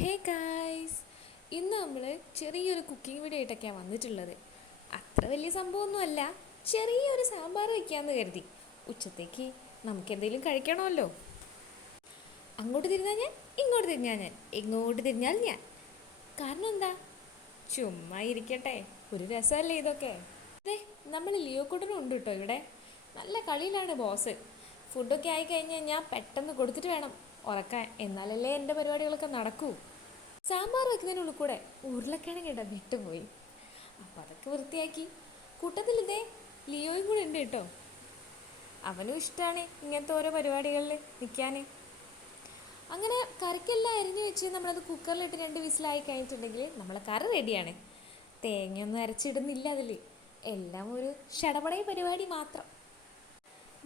Hey guys, ഇന്ന് നമ്മൾ ചെറിയൊരു കുക്കിംഗ് വീഡിയോ ആയിട്ടൊക്കെയാണ് വന്നിട്ടുള്ളത്. അത്ര വലിയ സംഭവമൊന്നുമല്ല, ചെറിയൊരു സാമ്പാർ വയ്ക്കാമെന്ന് കരുതി. ഉച്ചത്തേക്ക് നമുക്ക് എന്തെങ്കിലും കഴിക്കണമല്ലോ. അങ്ങോട്ട് തിരിഞ്ഞാൽ ഞാൻ, ഇങ്ങോട്ട് തിരിഞ്ഞാൽ ഞാൻ, എങ്ങോട്ട് തിരിഞ്ഞാൽ ഞാൻ. കാരണം എന്താ, ചുമ്മാ ഇരിക്കട്ടെ, ഒരു രസമല്ലേ ഇതൊക്കെ. അതെ, നമ്മൾ ലിയോക്കുട്ടനും ഉണ്ട് കേട്ടോ ഇവിടെ. നല്ല കളിയിലാണ് ബോസ്. ഫുഡൊക്കെ ആയിക്കഴിഞ്ഞാൽ ഞാൻ പെട്ടെന്ന് കൊടുത്തിട്ട് വേണം ഉറക്കാൻ, എന്നാലല്ലേ എൻ്റെ പരിപാടികളൊക്കെ നടക്കൂ. സാമ്പാർ വെക്കുന്നതിനുള്ളിൽ കൂടെ ഉരുളക്കിഴങ്ങ് വിട്ടുപോയി. അപ്പം അതൊക്കെ വൃത്തിയാക്കി. കൂട്ടത്തിൽ ഇതേ ലിയോയും കൂടെ ഉണ്ട് കേട്ടോ. അവനും ഇഷ്ടമാണ് ഇങ്ങനത്തെ ഓരോ പരിപാടികളിൽ നിൽക്കാൻ. അങ്ങനെ കറിക്കെല്ലാം അരിഞ്ഞു വെച്ച് നമ്മളത് കുക്കറിലിട്ട് 2 വിസിലായി കഴിഞ്ഞിട്ടുണ്ടെങ്കിൽ നമ്മളെ കറി റെഡിയാണ്. തേങ്ങയൊന്നും അരച്ചിടുന്നില്ല അതിൽ, എല്ലാം ഒരു ഷടപടയ പരിപാടി മാത്രം.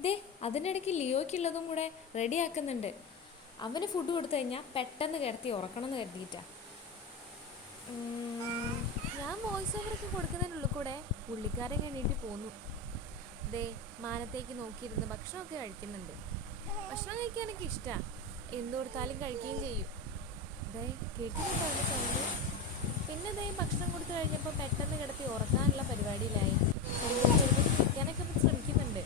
ദേ അതിനിടയ്ക്ക് ലിയോയ്ക്കുള്ളതും കൂടെ റെഡിയാക്കുന്നുണ്ട്. അവന് ഫുഡ് കൊടുത്തു കഴിഞ്ഞാൽ പെട്ടെന്ന് കിടത്തി ഉറക്കണം എന്ന് കരുതിയിട്ടാണ്. ഞാൻ വോയിസ് ഓവറൊക്കെ കൊടുക്കുന്നതിനുള്ളിൽ കൂടെ പുള്ളിക്കാരൻ എണീറ്റ് പോന്നു. ദേ മാനത്തേക്ക് നോക്കിയിരുന്ന് ഭക്ഷണമൊക്കെ കഴിക്കുന്നുണ്ട്. ഭക്ഷണം കഴിക്കാനൊക്കെ ഇഷ്ടമാണ്, എന്ത് കൊടുത്താലും കഴിക്കുകയും ചെയ്യും. ദേ കേട്ടിട്ടുണ്ടോ അവൻ്റെ സൗണ്ട്? പിന്നെ ദേ ഭക്ഷണം കൊടുത്തു കഴിഞ്ഞപ്പോൾ പെട്ടെന്ന് കിടത്തി ഉറക്കാനുള്ള പരിപാടിയിലായി. നിൽക്കാനൊക്കെ ശ്രമിക്കുന്നുണ്ട്.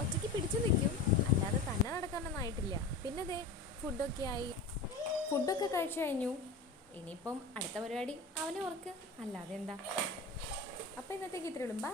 ഒറ്റയ്ക്ക് പിടിച്ചു നിൽക്കും, അല്ലാതെ തന്നെ നടക്കാനൊന്നും ആയിട്ടില്ല. പിന്നെ ദേ ഫുഡൊക്കെ കഴിച്ചു കഴിഞ്ഞു. ഇനിയിപ്പം അടുത്ത പരിപാടി അവനെ ഉറക്കുക, അല്ലാതെ എന്താ. അപ്പം ഇന്നത്തേക്ക് ഇത്രയുള്ളൂ. ബൈ.